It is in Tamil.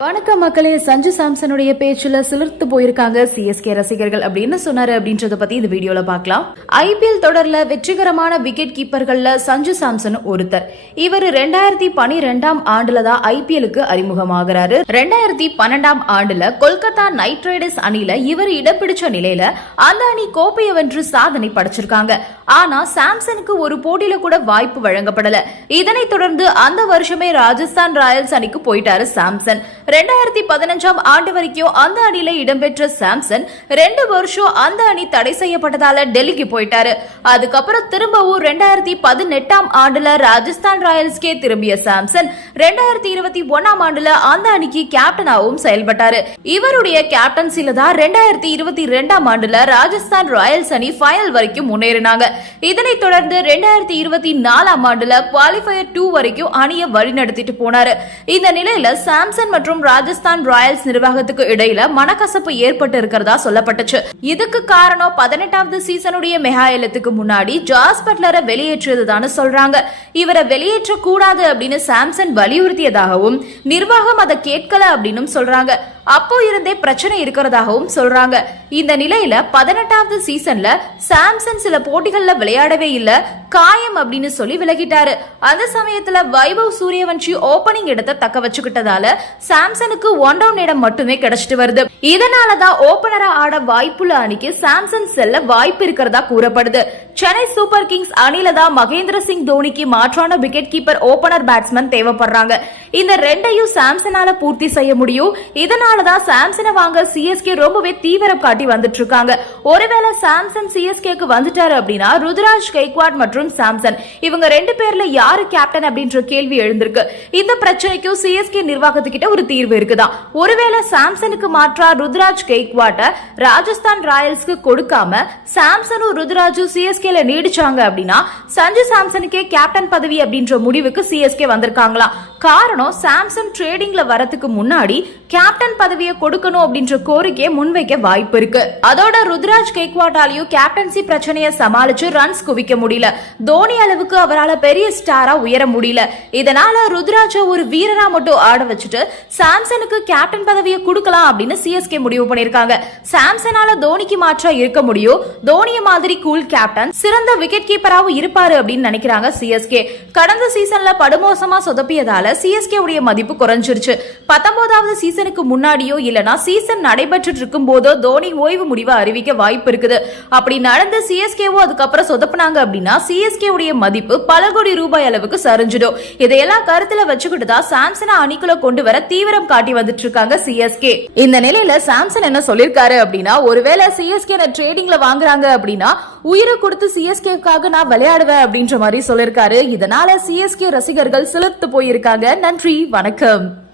வணக்கம் மக்களே. சஞ்சு சாம்சனுடைய பேச்சுல சிலிர்த்து போயிருக்காங்க சிஎஸ்கே ரசிகர்கள். அப்படின்னு சொன்னாரு அப்படின்றத பத்தி இந்த வீடியோல பார்க்கலாம். ஐபிஎல் தொடர்ல வெற்றிகரமான விக்கெட் கீப்பர்கள்ல சஞ்சு சாம்சன் ஒருத்தர். இவர் ரெண்டாயிரத்தி பனிரெண்டாம் ஆண்டுல தான் ஐபிஎலுக்கு அறிமுகமாகிறாரு. ரெண்டாயிரத்தி பன்னெண்டாம் ஆண்டுல கொல்கத்தா நைட் ரைடர்ஸ் அணில இவர் இடம் பிடிச்ச நிலையில அந்த அணி கோப்பையை வென்று சாதனை படைச்சிருக்காங்க. ஆனா சாம்சனுக்கு ஒரு போட்டியில கூட வாய்ப்பு வழங்கப்படல. இதனைத் தொடர்ந்து அந்த வருஷமே ராஜஸ்தான் ராயல்ஸ் அணிக்கு போயிட்டாரு சாம்சன். ரெண்டாயிரத்தி பதினஞ்சாம் ஆண்டு வரைக்கும் அந்த அணியில இடம்பெற்ற சாம்சன் ரெண்டு வருஷம் அந்த அணி தடை செய்யப்பட்டதால டெல்லிக்கு போயிட்டாரு. அதுக்கப்புறம் திரும்பவும் ரெண்டாயிரத்தி பதினெட்டாம் ஆண்டுல ராஜஸ்தான் ராயல்ஸ்கே திரும்பிய சாம்சன் ரெண்டாயிரத்தி இருபத்தி ஒன்னாம் ஆண்டுல அந்த அணிக்கு கேப்டனாகவும் செயல்பட்டாரு. இவருடைய கேப்டன்சில தான் ரெண்டாயிரத்தி இருபத்தி ரெண்டாம் ஆண்டுல ராஜஸ்தான் ராயல்ஸ் அணி ஃபைனல் வரைக்கும் முன்னேறினாங்க. இதனைத் தொடர்ந்து ரெண்டாயிரத்தி இருபத்தி நாலாம் ஆண்டுல குவாலிஃபயர் டூ வரைக்கும் அணியை வழிநடத்திட்டு போனாரு. இந்த நிலையில சாம்சன் மற்றும் ராஜஸ்தான் ராயல்ஸ் நிர்வாகத்துக்கு இடையில மனக்கசப்பு ஏற்பட்டு இருக்கிறதா சொல்லப்பட்டுச்சு. இதுக்கு காரணம் பதினெட்டாவது சீசனுடைய மெகாயலத்துக்கு முன்னாடி ஜாஸ் பட்லரை வெளியேற்றியதுதான் சொல்றாங்க. இவரை வெளியேற்ற கூடாது அப்படின்னு சாம்சன் வலியுறுத்தியதாகவும் நிர்வாகம் அதை கேட்கல அப்படின்னு சொல்றாங்க. அப்போ இருந்தே பிரச்சனை இருக்கிறதாகவும் சொல்றாங்க. இந்த நிலையில பதினெட்டாவது சீசன்ல சாம்சன் சில போட்டிகள்ல விளையாடவே இல்ல காயம் அப்படின்னு சொல்லி விலகிட்டாரு. அந்த சமயத்துல வைபவ் சூரியவன்ஷி ஓபனிங் இடத்தை தக்க வச்சுக்கிட்டதால சாம்சனுக்கு ஒன் டவுன் இடம் மட்டுமே கிடைச்சிட்டு வருது. இதனாலதான் ஓபனரா ஆட வாய்ப்புள்ள அணிக்கு சாம்சன் செல்ல வாய்ப்பு இருக்கிறதா கூறப்படுது. சென்னை சூப்பர் கிங்ஸ் அணில தான் மகேந்திர சிங் தோனிக்கு மாற்றான விக்கெட் கீப்பர் ஓபனர் பேட்ஸ்மேன் தேவைப்படுறாங்க. இந்த ரெண்டையும் சாம்சனால பூர்த்தி செய்ய முடியும். இதனாலதான் சாம்சனை வாங்க சிஎஸ்கே ரொம்பவே தீவிரம் காட்டி வந்துட்டு இருக்காங்க ஒருவேளை சாம்சன் சிஎஸ்கேக்கு வந்துட்டாரு அப்படின்னா ருத்ராஜ் கெய்க்வாட் மற்றும் சாம்சன். இவங்க ரெண்டு பேர்ல யாரு கேப்டன் அப்படின்ற கேள்வி எழுந்திருக்கு. இந்த பிரச்சனைக்கும் சிஎஸ்கே நிர்வாகத்துக்கிட்ட ஒரு தீர்வு இருக்குதான் ஒருவேளை சாம்சனுக்கு மாற்றா ருத்ராஜ் கெய்க்வாட்ட ராஜஸ்தான் ராயல்ஸ்க்கு கொடுக்காம சாம்சனும் ருத்ராஜும் சிஎஸ்கேல நீடிச்சாங்க அப்படின்னா சஞ்சு சாம்சனுக்கே கேப்டன் பதவி அப்படின்ற முடிவுக்கு சிஎஸ்கே வந்திருக்காங்களாம் காரணம் சாம்சங் ட்ரேடிங்ல வரதுக்கு முன்னாடி கேப்டன் பதவியை கொடுக்கணும் அப்படின்ற கோரிக்கையை முன்வைக்க வாய்ப்பு இருக்கு. அதோட ருத்ராஜ் கெய்க்வாட்டாலையும் கேப்டன்சி பிரச்சனையை சமாளிச்சு ரன்ஸ் குவிக்க முடியல. தோனி அளவுக்கு அவரால் பெரிய ஸ்டாரா உயர முடியல. இதனால ருத்ராஜ ஒரு வீரரா மட்டும் ஆட வச்சுட்டு சாம்சனுக்கு கேப்டன் பதவியை கொடுக்கலாம் அப்படின்னு சிஎஸ்கே முடிவு பண்ணிருக்காங்க சாம்சனால தோனிக்கு மாற்றா இருக்க முடியும். தோனிய மாதிரி கூல் கேப்டன் சிறந்த விக்கெட் கீப்பராகவும் இருப்பாரு அப்படின்னு நினைக்கிறாங்க சிஎஸ்கே கடந்த சீசன்ல படுமோசமா சொதப்பியதால சிஎஸ்கே உடைய மதிப்பு குறைஞ்சிருச்சு. பத்தொன்பதாவது சீசனுக்கு முன்னாடியோ இல்லனா சீசன் நடைபெற்று இருக்கும் போதோ தோனி ஓய்வு முடிவை அறிவிக்க வாய்ப்பு இருக்குது. அப்படி நடந்து சிஎஸ்கேவோ அதுக்கப்புறம் சொதப்புனாங்க அப்படின்னா சிஎஸ்கே உடைய மதிப்பு பல கோடி ரூபாய் அளவுக்கு சரிஞ்சிடும். இதையெல்லாம் கருத்துல வச்சுக்கிட்டு தான் சாம்சனை அணிக்குள்ள கொண்டு வர தீவிரம் காட்டி வந்துட்டு இருக்காங்க சிஎஸ்கே இந்த நிலையில சாம்சன் என்ன சொல்லிருக்காரு அப்படின்னா ஒருவேளை சிஎஸ்கே ட்ரேடிங்ல வாங்குறாங்க அப்படின்னா உயிரை கொடுத்து சிஎஸ்கேக்காக நான் விளையாடுவேன் அப்படின்ற மாதிரி சொல்லிருக்காரு இதனால சிஎஸ்கே ரசிகர்கள் சிலிர்த்து போயிருக்காங்க. நன்றி வணக்கம்.